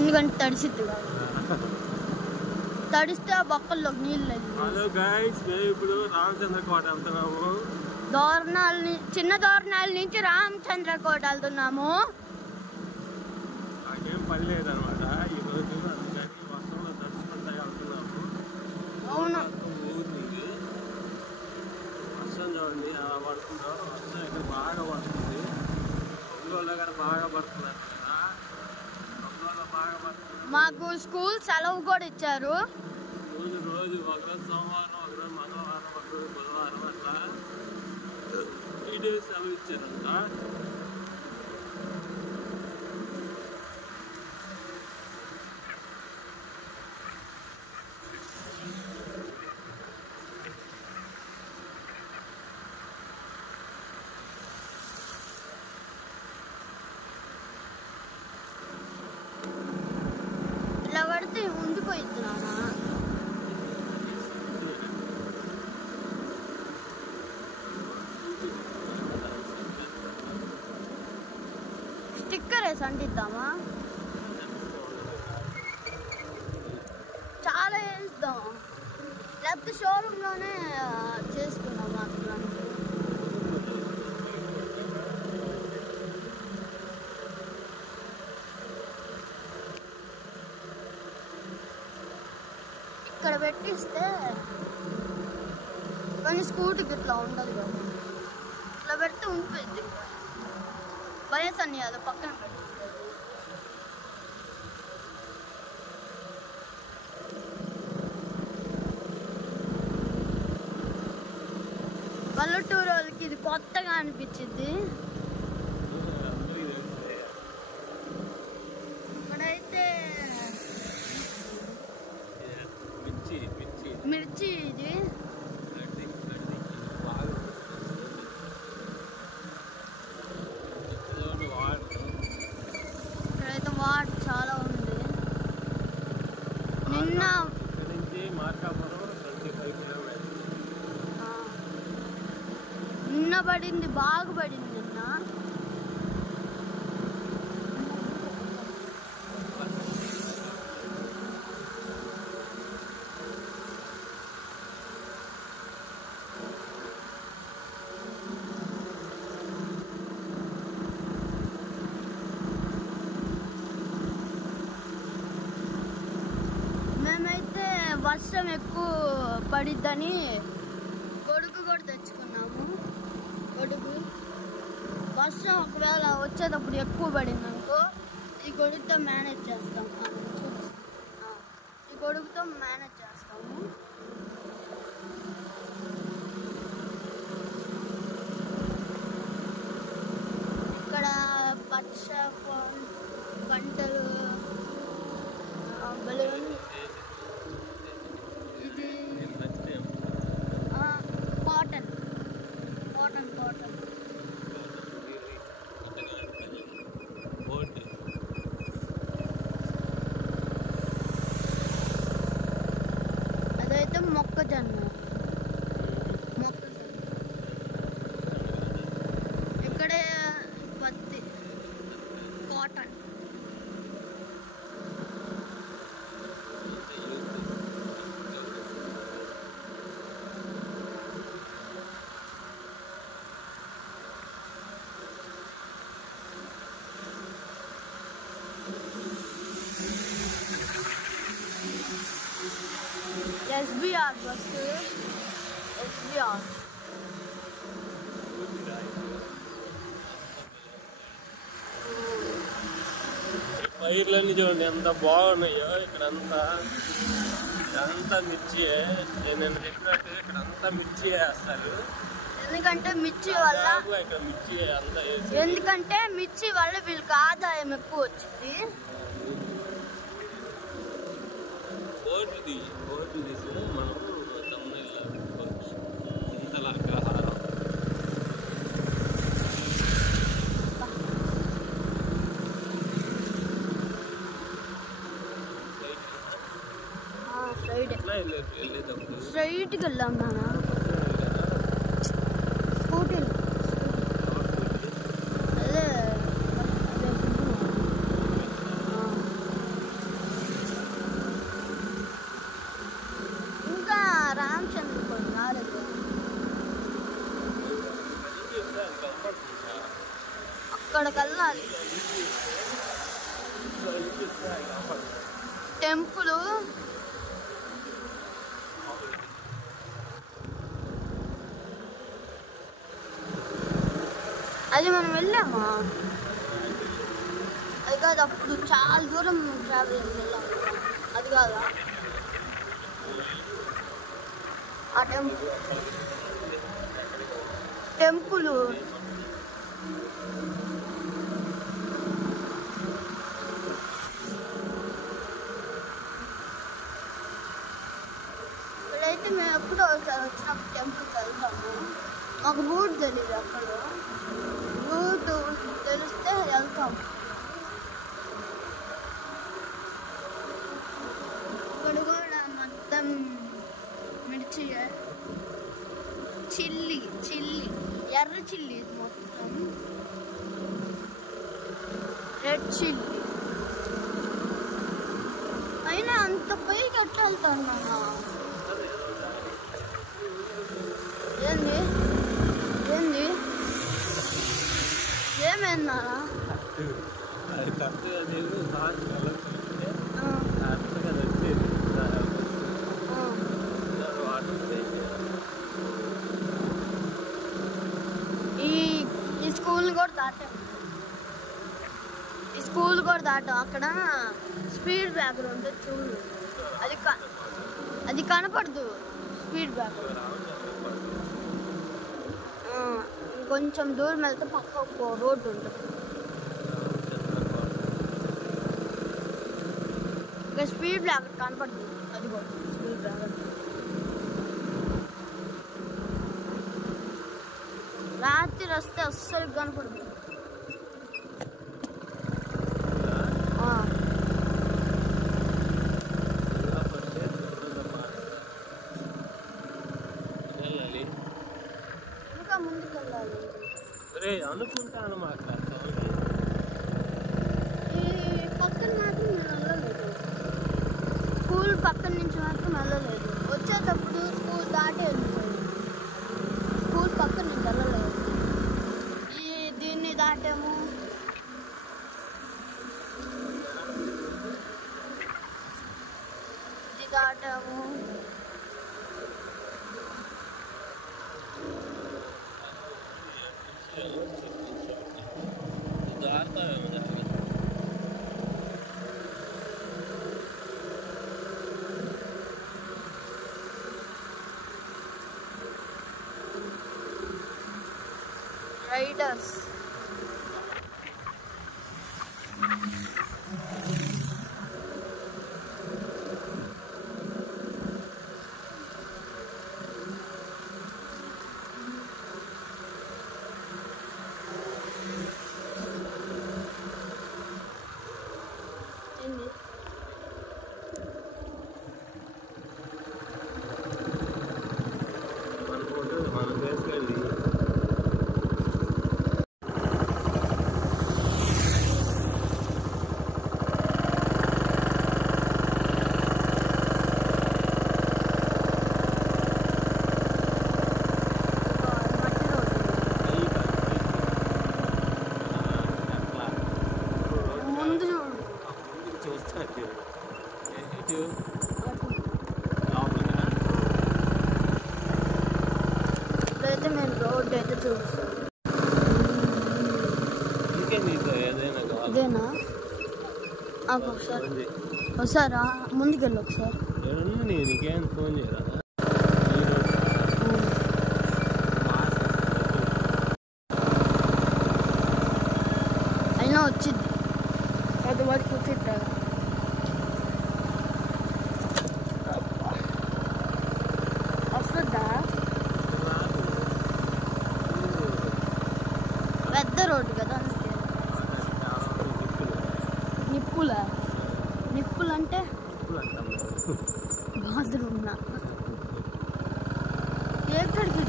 ఎందుకంటే తడిసిద్ది తడిస్తే ఆ బొక్కల్లోకి నీళ్ళు. హలో గైస్, మేము ఇప్పుడు రామచంద్రకోట వెళ్తున్నాము. చిన్న దోరణాల నుంచి రామచంద్రకోట వెళ్తున్నాము. నాకేం పని లేదనమాట ఈరోజు, అందుకని వర్షంలో తడుచుకుంటా వెళ్తున్నాము. అవును, వర్షం చూడండి అలా పడుతున్నాం. వర్షం ఇక్కడ బాగా పడుతుంది. ఒంగోలులో కూడా బాగా పడుతున్నారు కదా, ఒంగోలులో బాగా పడుతుంది. మాకు స్కూల్ సెలవు కూడా ఇచ్చారు. రోజు ఒకరోజు సోమవారం, ఒకరోజు మంగళవారం, ఒకరోజు బుధవారం అట్లా 3 days సెలవు ఇచ్చారంట. ఇలా పడితే ఉండిపోయిద్దునా? స్టిక్కర్ వేసి అంటిద్దామా? చాలా వేద్దాం, లేకపోతే షోరూంలోనే చేసుకున్నాం. అట్లా ఇక్కడ పెట్టిస్తే, కానీ స్కూటీకి ఇట్లా ఉండదు కదా, ఇట్లా పెడితే ఉండిపోయింది. వయసు అన్ని అది పక్కన పెట్టి పల్లెటూరు వాళ్ళకి ఇది కొత్తగా అనిపించింది. ఇక్కడైతే మిర్చి ఇది ఇక్కడైతే వాటర్ చాలా ఉంది. నిన్న పడింది, బాగా పడింది నిన్న. మేమైతే వర్షం ఎక్కువ పడిద్దని గొడుగు కూడా తెచ్చుకున్నాము. గొడుగు వర్షం ఒకవేళ వచ్చేటప్పుడు ఎక్కువ పడింది అనుకో, ఈ గొడుగుతో మేనేజ్ చేస్తాము. ఈ గొడుగుతో మేనేజ్ చేస్తాము. ఇక్కడ పచ్చ పంటలు బలూన్, ఇది కాటన్ కాటన్ కాటన్ అదైతే మొక్కజొన్న. ఇక్కడే పత్తి, కాటన్. SBR bus, SBR. పైర్లన్నీ చూడండి ఎంత బాగున్నాయో. ఇక్కడంతా మిర్చి. నేను చెప్పినట్టు ఇక్కడంతా మిర్చి వేస్తారు. ఎందుకంటే మిర్చి వల్ల వీళ్ళకి ఆదాయం ఎక్కువ వచ్చింది. బోర్డు తీసి మనం తమిళ ఇంతలా ఆహారం. స్ట్రైట్కి వెళ్ళాం నాన్న. స్కూటీలో అదే అక్కడికి వెళ్ళాలి. టెంపుల్ అది మనం వెళ్ళామా? అది కాదు, అప్పుడు చాలా దూరం ట్రావెల్ చేసి వెళ్ళాము. అది కాదా ఆ టెంపుల్? ఇప్పుడైతే మేము ఎప్పుడో ఒకసారి వచ్చినప్పుడు టెంపుల్కి వెళ్తాము. మాకు రూట్ తెలియదు, అక్కడ రూట్ తెలిస్తే వెళ్తాం. ఇక్కడ కూడా మొత్తం మిర్చి, చిల్లి ఎర్ర చిల్లి, మొత్తం రెడ్ చిల్లి. అయినా అంత పైకి ఎట్లా వెళ్తాను? ఏంది ఏమైందా? ఈ స్కూల్ కూడా దాటాం. అక్కడ స్పీడ్ బ్రేకర్ ఉంటుంది చూడు, అది కనపడదు. స్పీడ్ బ్రేకర్ కొంచెం దూరం వెళ్తే పక్క ఒక రోడ్డు ఉంటుంది. ఇక స్పీడ్ బ్రేకర్ కనపడుతుంది. అది కూడా స్పీడ్ బ్రేకర్. రాత్రి వస్తే అస్సలు కనపడదు. ఇంకా ముందుకు వెళ్ళాలి. అనుకుంటాను ఈ పక్కన మాత్రం నేను వెళ్ళలేదు. స్కూల్ పక్కన నుంచి మాత్రం వెళ్ళలేదు. వచ్చేటప్పుడు స్కూల్ దాటి వెళ్ళిపోయింది. స్కూల్ పక్కన నుంచి వెళ్ళలేదు. దీన్ని దాటాము. ఇది దాటాము. రైడర్స్ ఇప్పుడైతే మేము రోడ్డు అయితే చూపిస్తాం. ఇదేనా? ఒకసారా ముందుకెళ్ళి ఒకసారి. నీకేం ఫోన్ చేయరా? అయినా వచ్చింది అది వరకు వచ్చిందా? వస్తుందా? పెద్ద రోడ్డు కదా. నిప్పులు అంటే బాత్రూమ్ ఎక్కడికి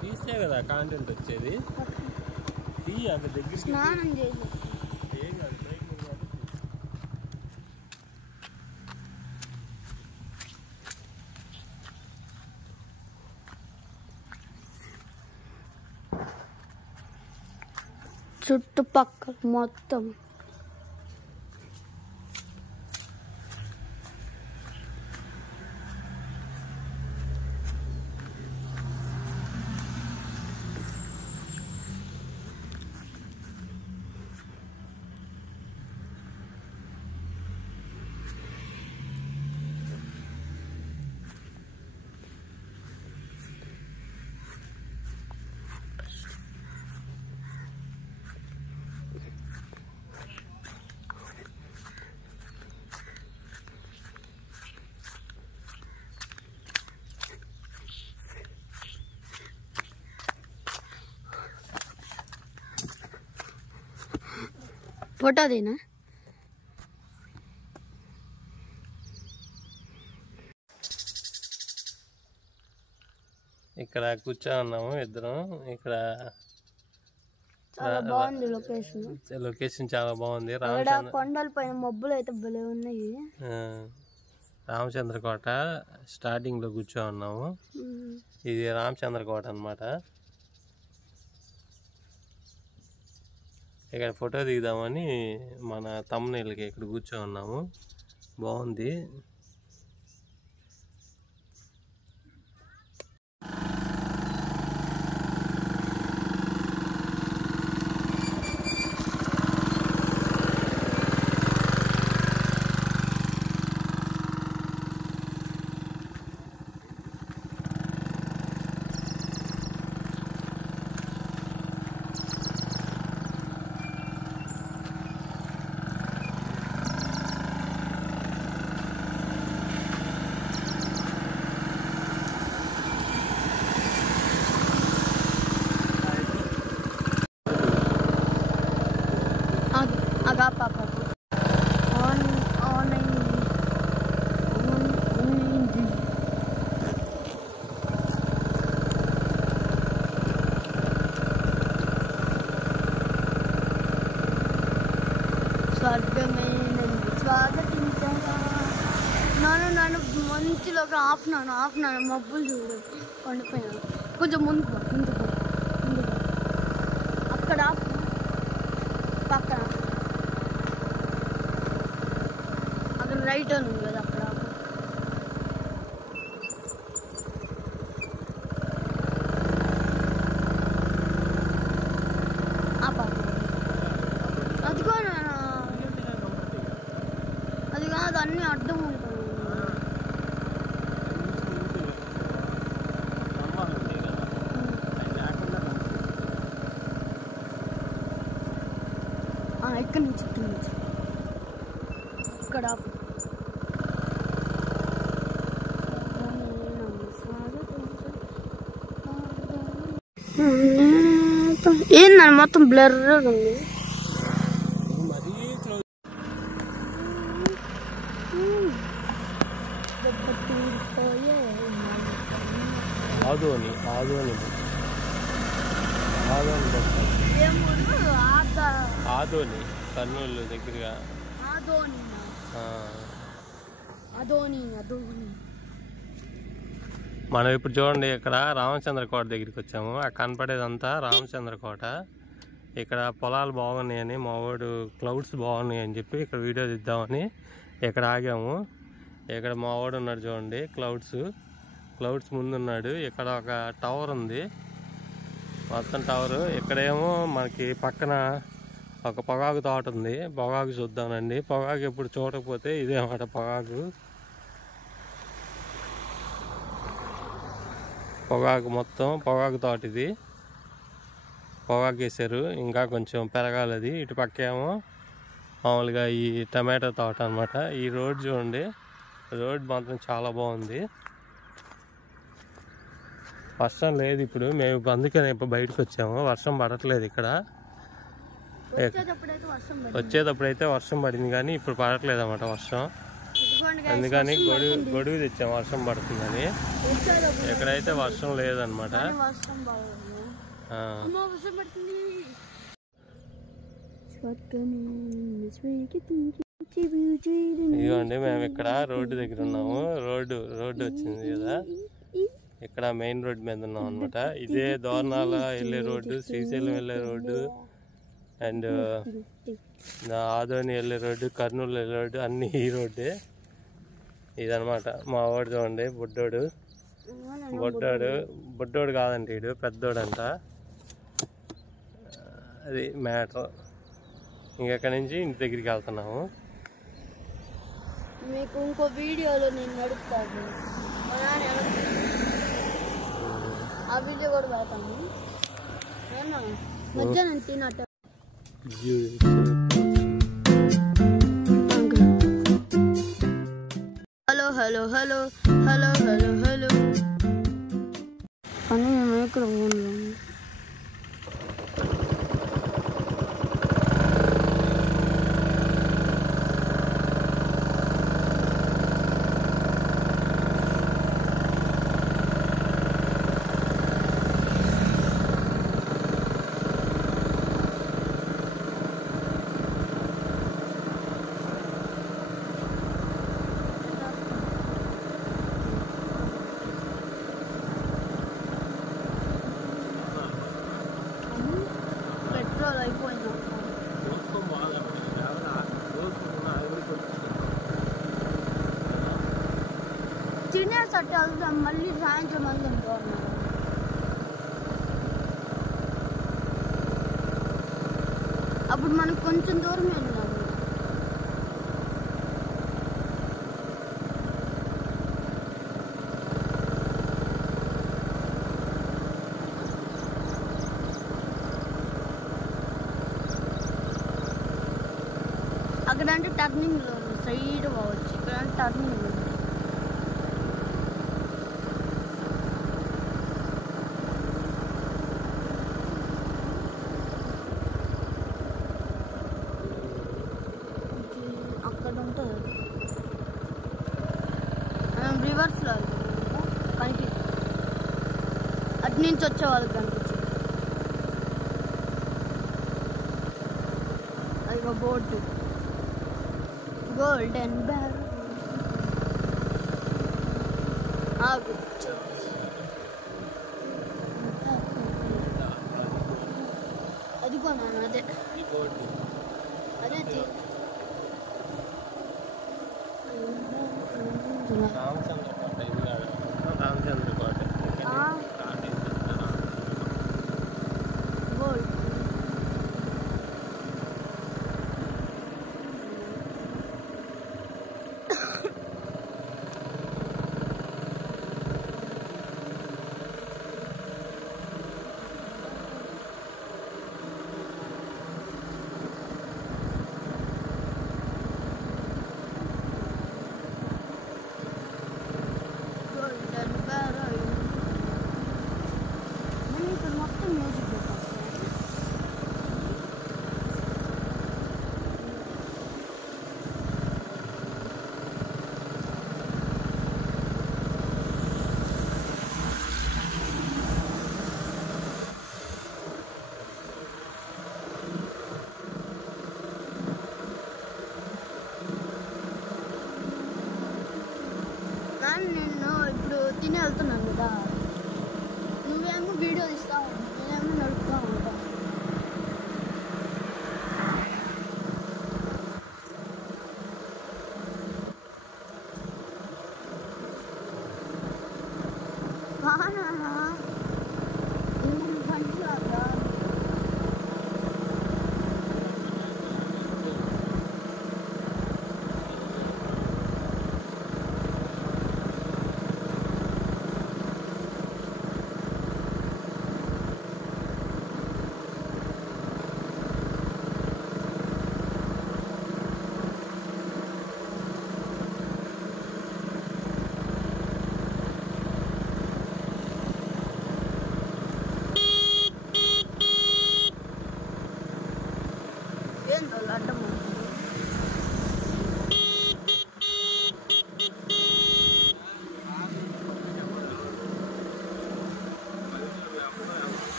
తీస్తే కదా కాంటెంట్ వచ్చేది. స్నానం చేసి చుట్టుపక్కల మొత్తం ఫోటో దేనా ఇక్కడ కూర్చొని ఉన్నాము ఇద్దరం. ఇక్కడ చాలా బాగుంది లొకేషన్ చాలా బాగుంది. కొండల పైన మబ్బులు అయితే భలే ఉన్నాయి. రామచంద్రకోట స్టార్టింగ్ లో కూర్చొని ఉన్నాము. ఇది రామచంద్రకోట అన్నమాట. ఇక్కడ ఫోటో దిగుదామని మన తమ్ముళ్ళకి ఇక్కడ కూర్చొని ఉన్నాము. బాగుంది. నన్ను మంచిలో ఆపునాను మబ్బులు చూడు కొండిపోయాను. కొంచెం ముందుకు అక్కడ పక్కన అక్కడ రైట్ అని ఉంది కదా అక్కడ. అదిగో అది కాదు, అన్నీ అడ్డం ఉంటాయి. ఇక్కడ నుంచి ఇక్కడ ఏందని మొత్తం బ్లర్గా ఉంది. ఆదోని కర్నూలు దగ్గరగా. మనం ఇప్పుడు చూడండి ఇక్కడ రామచంద్రకోట దగ్గరికి వచ్చాము. ఆ కనపడేదంతా రామచంద్రకోట. ఇక్కడ పొలాలు బాగున్నాయని మా వాడు క్లౌడ్స్ బాగున్నాయి అని చెప్పి ఇక్కడ వీడియో తీద్దామని ఇక్కడ ఆగాము. ఇక్కడ మా వాడు ఉన్నాడు చూడండి, క్లౌడ్స్ ముందున్నాడు. ఇక్కడ ఒక టవర్ ఉంది, మొత్తం టవరు. ఇక్కడేమో మనకి పక్కన ఒక పొగాకు తోట ఉంది. పొగాకు చూద్దామండి. పొగాకు ఎప్పుడు చూడకపోతే ఇదే అన్నమాట పొగాకు మొత్తం పొగాకు తోట ఇది. పొగాకు వేసారు, ఇంకా కొంచెం పెరగాలి అది. ఇటు పక్క ఏమో మామూలుగా ఈ టమాటో తోట అనమాట. ఈ రోడ్ చూడండి, రోడ్ మాత్రం చాలా బాగుంది. వర్షం లేదు ఇప్పుడు, మేము అందుకనే ఇప్పుడు బయటకు వచ్చాము. వర్షం పడట్లేదు ఇక్కడ. వచ్చేటప్పుడైతే వర్షం పడింది కానీ ఇప్పుడు పడట్లేదు అన్నమాట వర్షం. అందుకని గొడుగు తెచ్చాము వర్షం పడుతుందని. ఎక్కడైతే వర్షం లేదనమాట. ఇదిగోండి మేము ఇక్కడ రోడ్డు దగ్గర ఉన్నాము. రోడ్డు వచ్చింది కదా, ఇక్కడ మెయిన్ రోడ్ మీద ఉన్నాం అనమాట. ఇదే దోర్నాల వెళ్ళే రోడ్డు, శ్రీశైలం వెళ్ళే రోడ్డు అండ్ ఆదోని వెళ్ళే రోడ్డు, కర్నూలు వెళ్ళే రోడ్డు అన్నీ ఈ రోడ్డే. ఇదనమాట మా వాడు చూడండి, బుడ్డోడు కాదండి, వీడు పెద్దోడంట. అది మ్యాటర్. ఇంకెక్కడి నుంచి ఇంటి దగ్గరికి వెళ్తున్నాము. మీకు ఇంకో వీడియోలో నేను నడుపుతాను, ఆ వీడియో కూడా పెడతాను. మధ్యాహ్నం తినట్టు hello hello hello hello hello hello కానీ మేము ఇక్కడ ఉన్నాము. పెట్రోల్ అయిపోయింది. తినేసట్టు వెళ్తాం, మళ్ళీ సాయంత్రం మళ్ళీ ఉంటున్నాం. అప్పుడు మనకు కొంచెం దూరం వెళ్ళాము. అక్కడంటే టర్నింగ్లో సైడ్ పోవచ్చు, ఇక్కడ టర్నింగ్ ఉంది. అక్కడ ఉంటుంది రివర్స్లో కనిపిస్తుంది, అటు నుంచి వచ్చే వాళ్ళకి కనిపించింది. అది ఒక బోర్డు, గోల్డెన్ బ్యారల్. అది కొన్నాను, అదే అదే గోల్డ్. నేను ఇప్పుడు తిని వెళ్తున్నాను కదా, నువ్వేమో వీడియో ఇస్తావు, నేనేమో నడుపుతా ఉంటాను.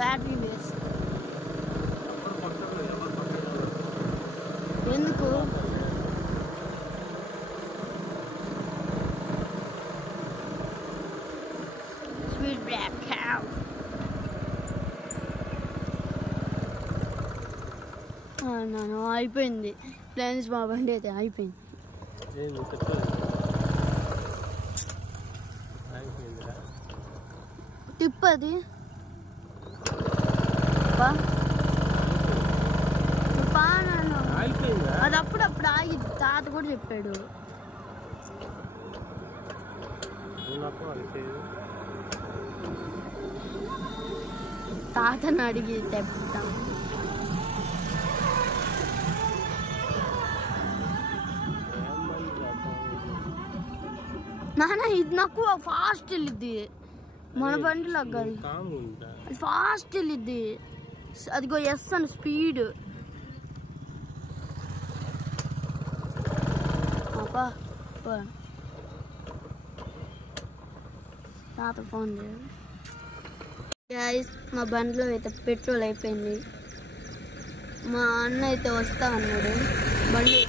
బ్యాటరీ వేస్ట్ ఎందుకు? Sweet black cow. అయిపోయింది ఫ్రెండ్స్, మా బండి అయితే అయిపోయింది. టిప్ అది అది అప్పుడప్పుడు ఆగిద్ది, తాత కూడా చెప్పాడు. తాతను అడిగి తెప్పిస్తాం. నాన్న ఇది నాకు ఫాస్ట్ వెళ్ళిద్ది, మన బండిలో కాదు, అది ఫాస్ట్ వెళ్ళిద్ది. అదిగో ఎస్ అని స్పీడ్. తాత ఫోన్ చేయాలి. మా బండిలో అయితే పెట్రోల్ అయిపోయింది. మా అన్న అయితే వస్తా అన్నాడు, బండి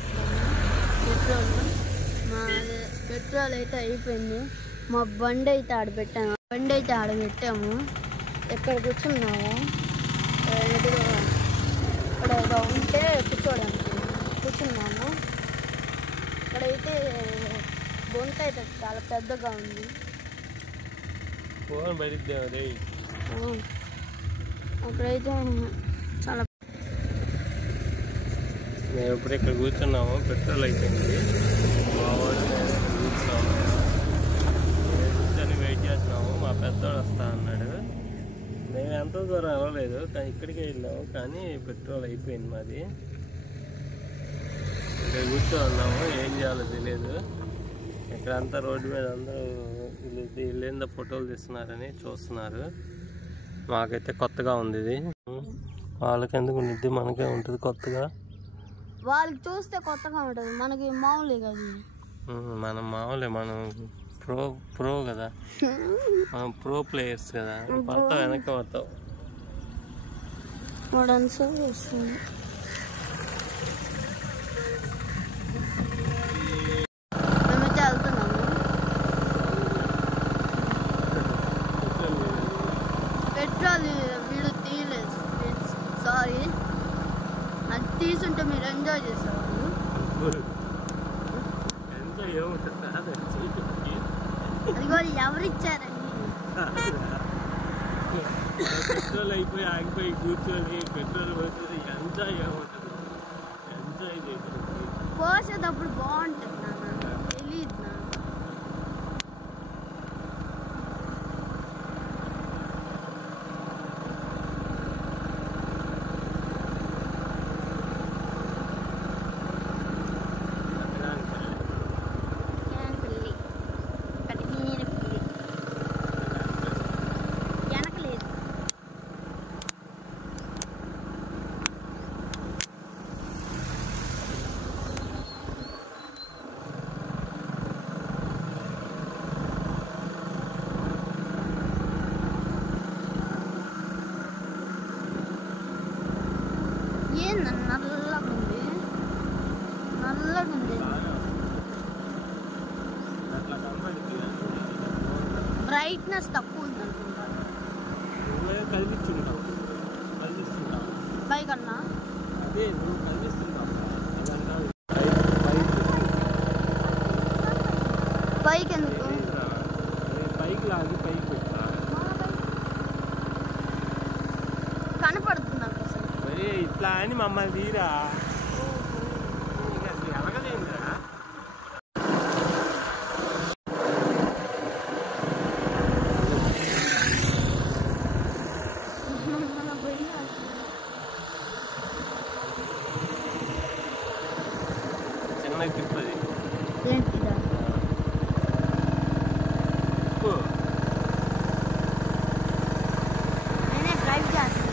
పెట్రోల్ అయితే అయిపోయింది. మా బండి అయితే ఆడబెట్టాము, ఎక్కడ కూర్చున్నాము, ఇక్కడ ఏదో ఉంటే కూర్చున్నాము. ఇక్కడైతే బొంత అయితే చాలా పెద్దగా ఉంది. అక్కడైతే చాలా మేము ఇప్పుడు ఇక్కడ కూర్చున్నాము, పెట్రోల్ అయిపోయింది. కూర్చొని వెయిట్ చేస్తున్నాము. మా పెద్దోడు వస్తా అన్నాడు. మేము ఎంతో దూరం అవ్వలేదు, కానీ ఇక్కడికే వెళ్ళాము, కానీ పెట్రోల్ అయిపోయింది మాది. ఇక్కడ కూర్చోన్నాము, ఏం చేయాలో తెలియదు. ఇక్కడంతా రోడ్డు మీద అందరూ వీళ్ళేందో ఫోటోలు తీస్తున్నారని చూస్తున్నారు. మాకైతే కొత్తగా ఉంది ఇది. వాళ్ళకి ఎందుకు ఉండిద్ది, మనకే ఉంటుంది కొత్తగా. వాళ్ళకి చూస్తే కొత్తగా ఉంటుంది, మనకి మామూలే కదా. మనం మామూలే, మనం ప్రో కదా, మనం ప్రో ప్లేయర్స్ కదా. పడతావు, వెనక్కి పడతావు. మేమైతే వెళ్తున్నాము. పెట్రోల్ వీడు తీయలేదు, సారీ. అది తీసుంటే మీరు ఎంజాయ్ చేసేవాళ్ళు. అదిగో ఎవరిచ్చారండి. పెట్రోల్ అయిపోయి ఆగిపోయి కూర్చొని పెట్రోల్ పోతుంది, ఎంజాయ్ ఏముంటుంది, ఎంజాయ్ చేసి పోసేటప్పుడు బాగుంటుంది. నాకు తెలియదు. బ్రైట్నెస్ తక్కువ ఉంది అనుకుంటా. పైకన్నా పైకి ఎందుకు, పైకి లాగి పైకి కనపడుతుంది నాకు అసలు. మరి ఇట్లా అని మమ్మల్ని తీరా ఎలాగలేదురా. చిన్న ట్రిప్ అది. ఏంటిదా? నేనే డ్రైవ్ చేస్తాను.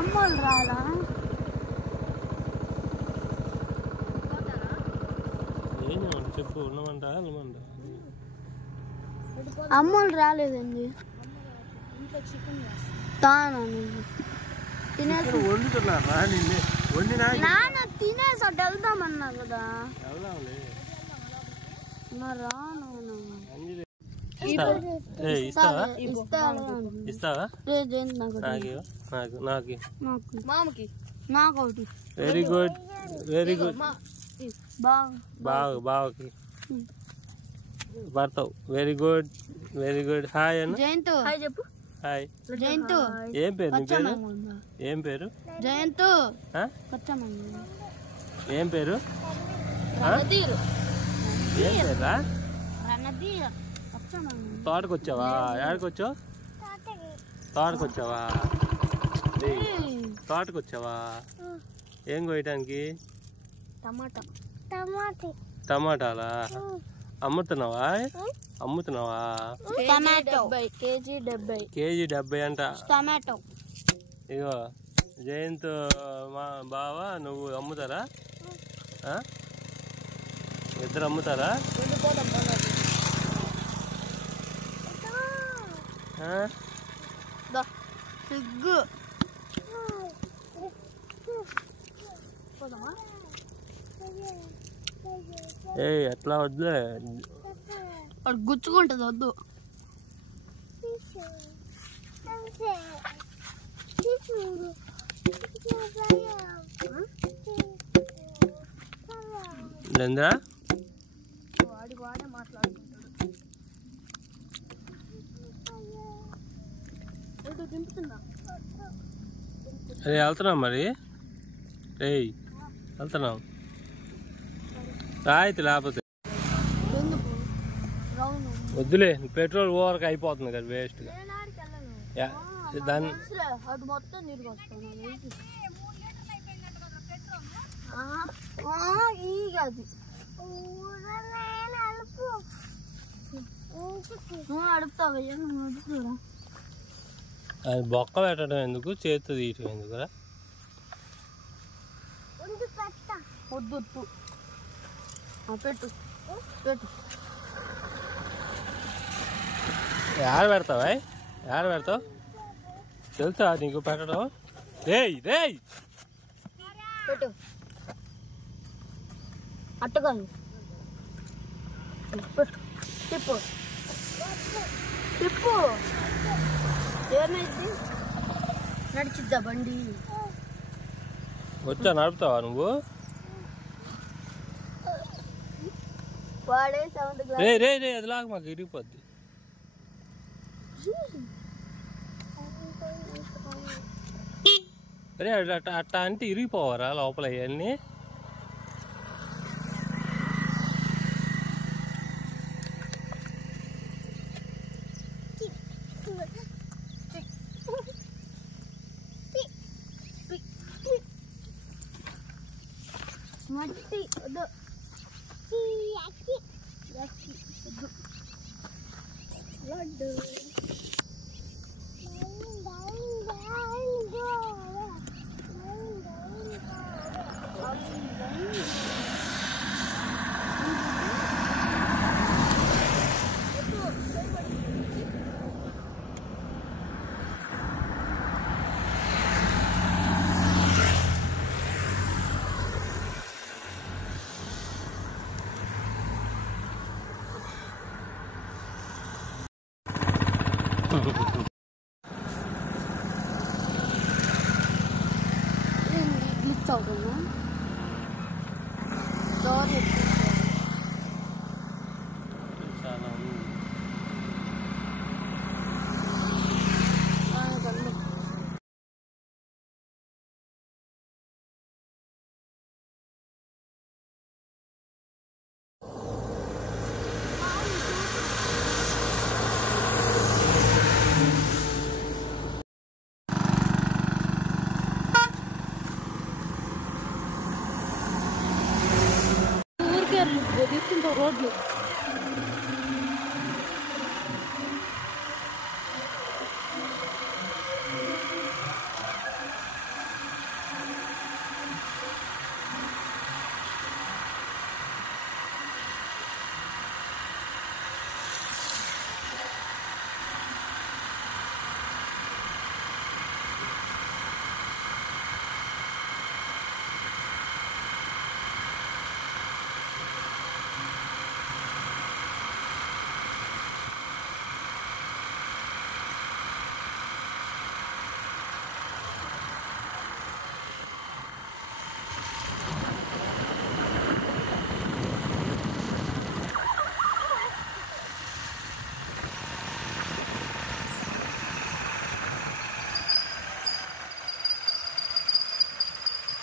అమ్మోళ్ళు రాలా? చెప్పు. ఉన్నమంటా అమ్మోళ్ళు రాలేదండి. తాను తినేసి నాన్న తినేసి అటు వెళ్దామన్నా కదా. మరి రాను. ఇస్తావా? నాకొకటి. Very good very good. బావకి పడతావు. Very good very good. Hi అన్న. జయంతు హాయ్ చెప్పు. హాయ్ జయంతు. ఏం పేరు నీ పేరు? ఏం పేరు? జయంతు. ఏం పేరు? ఏం పేరా? తోటకొచ్చావా? ఎక్కడికొచ్చావు? తోటకొచ్చావా? తోటకొచ్చావా? ఏం కోయటానికి? టమాటాలా? అమ్ముతున్నావా? కేజీ 70 అంట టమాటో. ఇగో జయంత్ మా బావ నువ్వు అమ్ముతారా? ఇద్దరు అమ్ముతారా? సిగ్గు. ఎట్లా వద్దులే, గుచ్చుకుంటుంది వద్దు. లేంద్రా వాడే మాట్లాడుకుంటాడు. అరే వెళ్తున్నాం మరి. వెళ్తున్నాం రాయితీ లేకపోతే వద్దులే. పెట్రోల్ ఓవర్కి అయిపోతుంది కదా వేస్ట్. దాన్ని అది బొక్క పెట్టడం ఎందుకు, చేతితో తీయటం ఎందుకురా? వద్దు పెట్టు పెట్టు. ఏడ పెడతావా? ఏడ పెడతావు తెలుసా నీకు పెట్టడం? పెట్టు అట్టుగా తిప్పు తిప్పు. ఏమైంది? నడిచిద్దా బండి? వచ్చా నడుపుతావా నువ్వు? వాడే సౌండ్. అది లాగా మాకు ఇరిగిపోద్ది. అరే అట్ట అంటే ఇరిగిపోవరా లోపల అవన్నీ? మట్టి లడ్డు గ్లిచ్ అవుతుందా? డోర్ రోడ్లు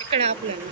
ఇక్కడ ఆపలేదు.